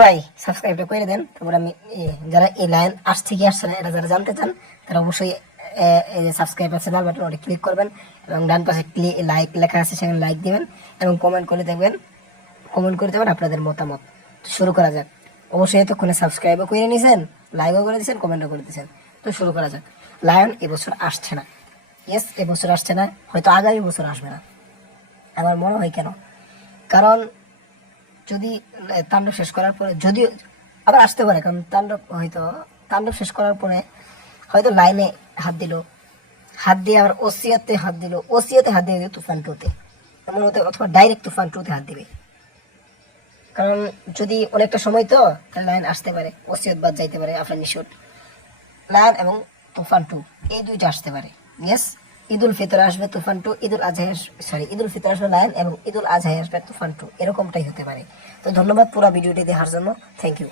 ভাই সাবস্ক্রাইবটা করে দেন। তারপর আমি যারা এই লাইন আসছে কি আসছে না এটা যারা জানতে চান, তারা অবশ্যই এই যে সাবস্ক্রাইব আছে লাল বাটন ওটা ক্লিক করবেন এবং ডান পাশে ক্লিক লাইক লেখা আছে, সেখানে লাইক দিবেন এবং কমেন্ট করে দেখবেন কমেন্ট করে দেবেন আপনাদের মতামত। শুরু করা যাক। অবশ্যই এতক্ষণে সাবস্ক্রাইবও করে নিয়েছেন লাইকও করে দিয়েছেন কমেন্টও করে দিয়েছেন তো শুরু করা যাক। লায়ন এবছর আসছে না। ইয়েস এবছর আসছে না, হয়তো আগামী বছর আসবে না। আমার মনে হয় কেন? কারণ যদি তাণ্ডব শেষ করার পরে যদিও আবার আসতে পারে, কারণ তাণ্ডব হয়তো, তাণ্ডব শেষ করার পরে হয়তো লাইনে হাত দিল, হাত দিয়ে আবার ওসিয়াতে হাত দিল, ওসিয়াতে হাত দিয়ে তুফান টুতে, এমন হতে অথবা ডাইরেক্ট তুফান টুতে হাত দিবে। কারণ যদি অনেকটা সময় তো, তাহলে লাইন আসতে পারে, ওসিয়ত বাদ যাইতে পারে আপনার নিশুট লায়ন এবং তুফান টু, এই দুইটা আসতে পারে ইয়েস ঈদুল ফিতর আসবে, তুফান টু, ঈদুল আজহায় সরি ঈদুল ফিতর আসবে লায়ন এবং ঈদুল আজহায় আসবে তুফান টু। এরকমটাই হতে পারে। তো ধন্যবাদ পুরো ভিডিওটি দেখার জন্য। Thank you